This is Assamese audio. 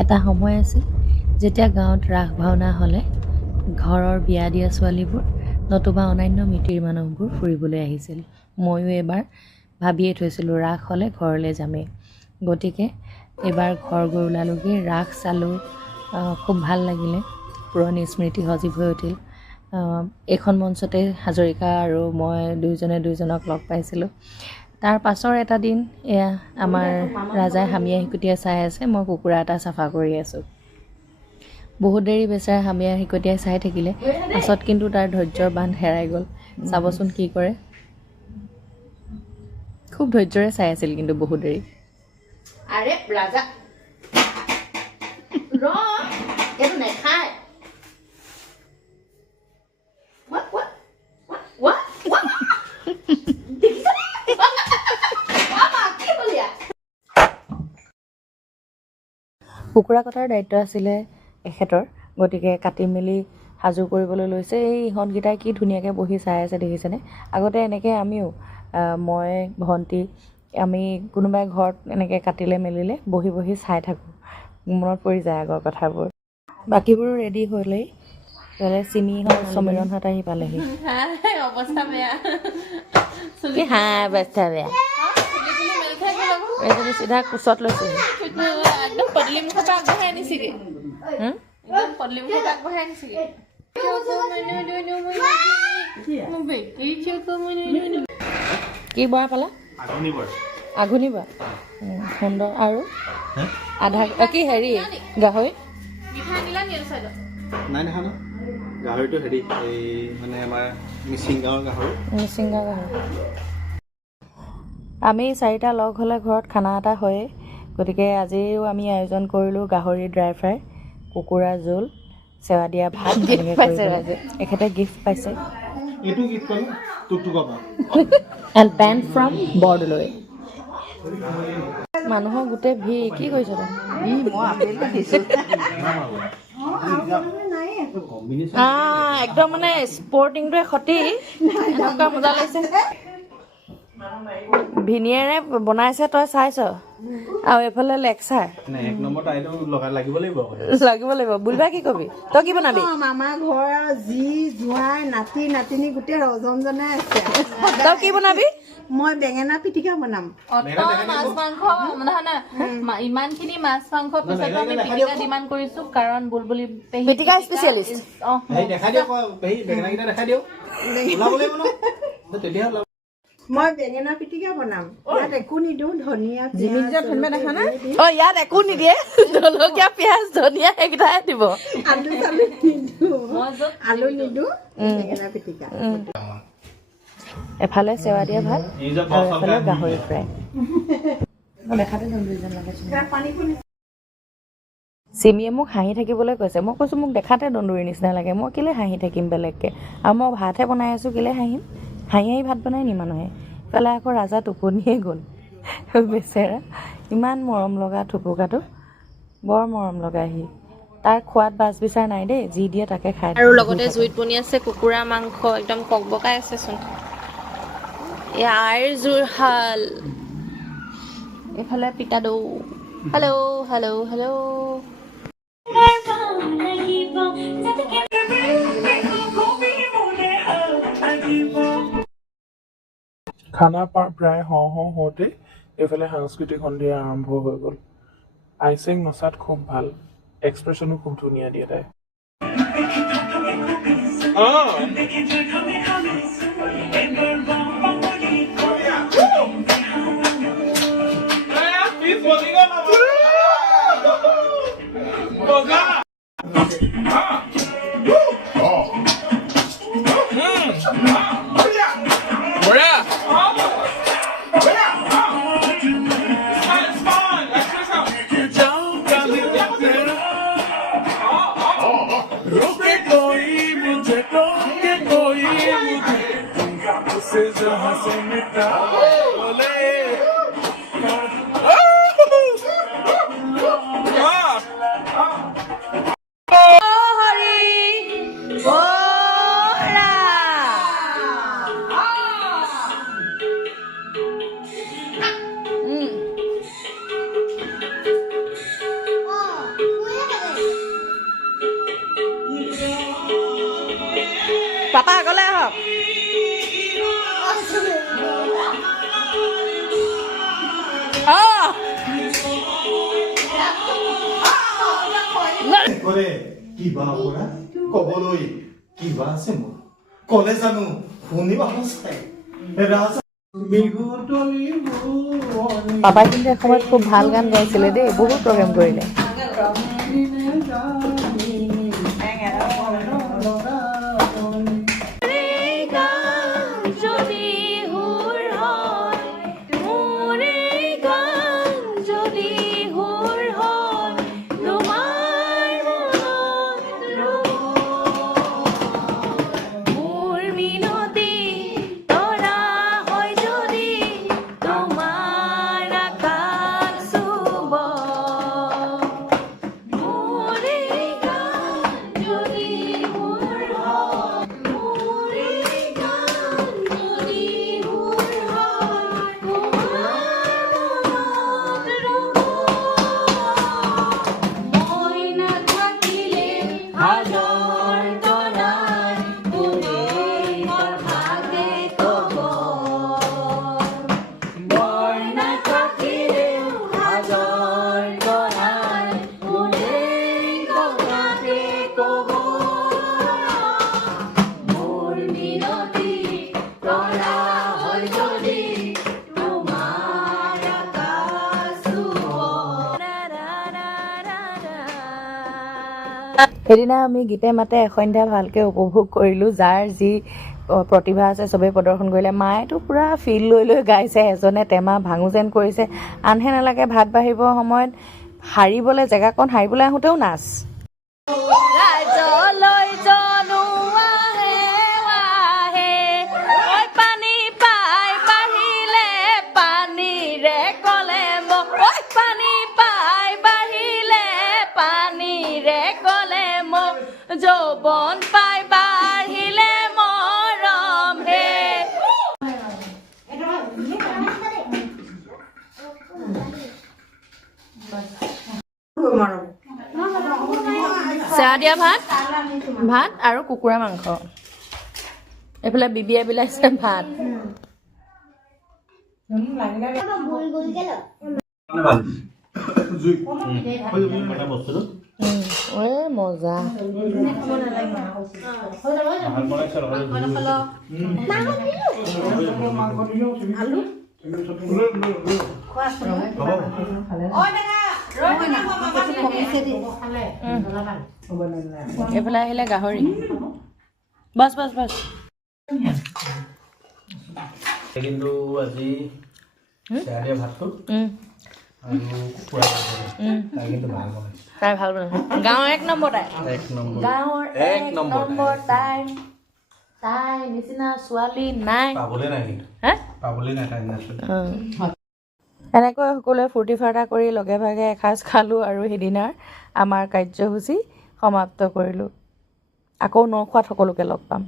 এটা সময় আছিল যেতিয়া গাঁৱত ৰাস ভাওনা হ'লে ঘৰৰ বিয়া দিয়া ছোৱালীবোৰ নতুবা অন্যান্য মিতিৰ মানুহবোৰ ফুৰিবলৈ আহিছিল। ময়ো এবাৰ ভাবিয়ে থৈছিলোঁ ৰাস হ'লে ঘৰলৈ যামেই। গতিকে এইবাৰ ঘৰ গৈ ওলালোগৈ, ৰাস চালোঁ, খুব ভাল লাগিলে, পুৰণি স্মৃতি সজীৱ হৈ উঠিল। এইখন মঞ্চতে হাজৰিকা আৰু মই দুইজনে দুইজনক লগ পাইছিলোঁ। তাৰ পাছৰ এটা দিন এয়া আমাৰ ৰাজাই হামিয়াই হিকটিয়াই চাই আছে, মই কুকুৰা এটা চাফা কৰি আছোঁ। বহুত দেৰি বেচেৰা হামিয়াই হিকটিয়াই চাই থাকিলে, পাছত কিন্তু তাৰ ধৈৰ্যৰ বান্ধ হেৰাই গ'ল। চাবচোন কি কৰে, খুব ধৈৰ্যৰে চাই আছিল কিন্তু বহুত দেৰি। আৰে ৰাজা এইটো নেখায়। কুকুৰা কটাৰ দায়িত্ব আছিলে এখেতৰ, গতিকে কাটি মেলি সাজু কৰিবলৈ লৈছে। এই ইহঁতকেইটাই কি ধুনীয়াকৈ বহি চাই আছে দেখিছেনে। আগতে এনেকৈ আমিও, মই ভণ্টি, আমি কোনোবাই ঘৰত এনেকৈ কাটিলে মেলিলে বহি বহি চাই থাকোঁ। মনত পৰি যায় আগৰ কথাবোৰ। বাকীবোৰো ৰেডি হ'লেই, চিমিহঁত সমীৰণহঁত আহি পালেহি। অৱস্থা বেয়া, কি হাই অৱস্থা বেয়া, এইজনী চিধা কোচত লৈছোঁ। একদম পদূলি মুখৰ পৰা আগবঢ়াই আনিছেগে, একদম পদূলি মুখৰ পৰা আগবঢ়াই আনিছেগে। কি বৰা পালা? আঘুনি বৰা। সুন্দৰ। আৰু আধা কি হেৰি গাহৰি নাই দেখা ন, গাহৰিটো হেৰি এই মানে আমাৰ মিচিং গাঁৱৰ গাহৰি। মিচিংগা গাহৰি। আমি চাৰিটা লগ হ'লে ঘৰত খানা এটা হয়েই, গতিকে আজিও আমি আয়োজন কৰিলোঁ গাহৰি ড্ৰাই ফ্ৰাই, কুকুৰাৰ জোল, চেৱা দিয়া ভাত। এখেতে গিফ্ট পাইছে। এইটো গিফ্ট পালো টুকটুকা পৰা। And pant from Bordoloi. মানুহৰ গোটেই ভিৰ। কি কৰিছ তই? একদম মানে স্পৰ্টিংটোৱে খতি এনেকুৱা মজা লাগিছে। ভিনিয়েৰে বনাইছে, তই চাইছ? আৰু এইফালে লেকচাৰ এক নম্বৰ টাইটো লাগিব লাগিব। বুলিবা কি কবি? তই কি বনাবি? আমাৰ ঘৰৰ যি জোঁৱাই নাতি নাতিনী গোটেই ৰজনজনাই আছে। তই কি বনাবি? মই বেঙেনা পিটিকা বনাম। মাছ মাংস নহয়, ইমানখিনি মাছ মাংস পিছতো আমি পিটিকা ডিমাণ্ড কৰিছো, কাৰণ বুলবুলি পিটিকা স্পেচিয়েলিষ্ট। দেখাই দিয়ক, বেঙেনাকেইটা দেখাই দিয়ক, ওলাব লাগিব ন তেতিয়া। মই বেঙেনা পিটিকা বনাম, ইয়াত একো নিদিওঁ, ধনিয়া ইয়াত একো নিদিয়ে, জলকীয়া পিঁয়াজ ধনিয়া সেইকেইটাই দিব। আলু চালু নিদিওঁ, আলু নিদিওঁ, বেঙেনা পিটিকা। এফালে চেৱা দিয়া ভাত আৰু এফালে গাহৰি ফ্ৰাই। দেখাতে তন্দুৰীজন লগাইছোঁ। চিমিয়ে মোক হাঁহি থাকিবলৈ কৈছে। মই কৈছোঁ মোক দেখাতে তন্দুৰী নিচিনা লাগে, মই কেলৈ হাঁহি থাকিম বেলেগকৈ, আৰু মই ভাতহে বনাই আছোঁ, কেলৈ হাঁহিম? হাঁহি ভাত বনাই নি মানুহে? ইফালে আকৌ ৰাজা টোপনিয়ে গ'ল বেচেৰা। ইমান মৰম লগা থুপুকাটো, বৰ মৰম লগা। সি তাৰ খোৱাত বাছ বিচাৰ নাই দেই, যি দিয়ে তাকে খায়। আৰু লগতে জুইত বনি আছে কুকুৰা মাংস, একদম ককবকাই আছেচোন। ইয়াৰ জোৰশাল, এইফালে পিতাদৌ। Hello' hello' hello'. খানা প্ৰায় হওঁতে এইফালে সাংস্কৃতিক সন্ধিয়া আৰম্ভ হৈ গ'ল। আইচেং নচাত খুব ভাল, এক্সপ্ৰেশ্যনো খুব ধুনীয়া দিয়ে তাই। পাপা আগলৈ আহক কৰে কিবা পৰা ক'বলৈ কিবা আছে মোৰ ক'লে জানো শুনিবা সঁচাই পাপাই কিন্তু এসময়ত খুব ভাল গান গাইছিলে দেই বহুত প্ৰগ্ৰেম কৰিলে সেইদিনা আমি গীতে মাতে এসন্ধ্যা ভালকৈ উপভোগ কৰিলোঁ যাৰ যি প্ৰতিভা আছে চবেই প্ৰদৰ্শন কৰিলে মায়েতো পূৰা ফিল লৈ লৈ গাইছে এজনে টেমা ভাঙো যেন কৰিছে আনহে নালাগে ভাত বাঢ়িবৰ সময়ত হাৰিবলৈ জেগাকণ হাৰিবলৈ আহোঁতেও নাচ যৌবন পাই বাঢ়িলে মৰম হে চেৱা দিয়া ভাত আৰু কুকুৰা মাংস এইফালে বিবিয়াই বিলাইছে ভাত মজা এইফালে আহিলে গাহৰি বাছ বাছ বাছ কিন্তু আজি চেৱালীয়া ভাতটো আৰু কুকুৰা কিন্তু ভাল বনাইছে তাই ভাল বনাইছে গাঁৱৰ এক নম্বৰ গাঁৱৰ এক নম্বৰ তাই নিচিনা ছোৱালী নাই পাবলৈ নাই কিন্তু পাবলৈ নাই তাই এনেকৈ সকলোৱে ফূৰ্তি ফাৰ্তা কৰি লগে ভাগে এসাঁজ খালোঁ আৰু সেইদিনাৰ আমাৰ কাৰ্যসূচী সমাপ্ত কৰিলোঁ আকৌ নখোৱাত সকলোকে লগ পাম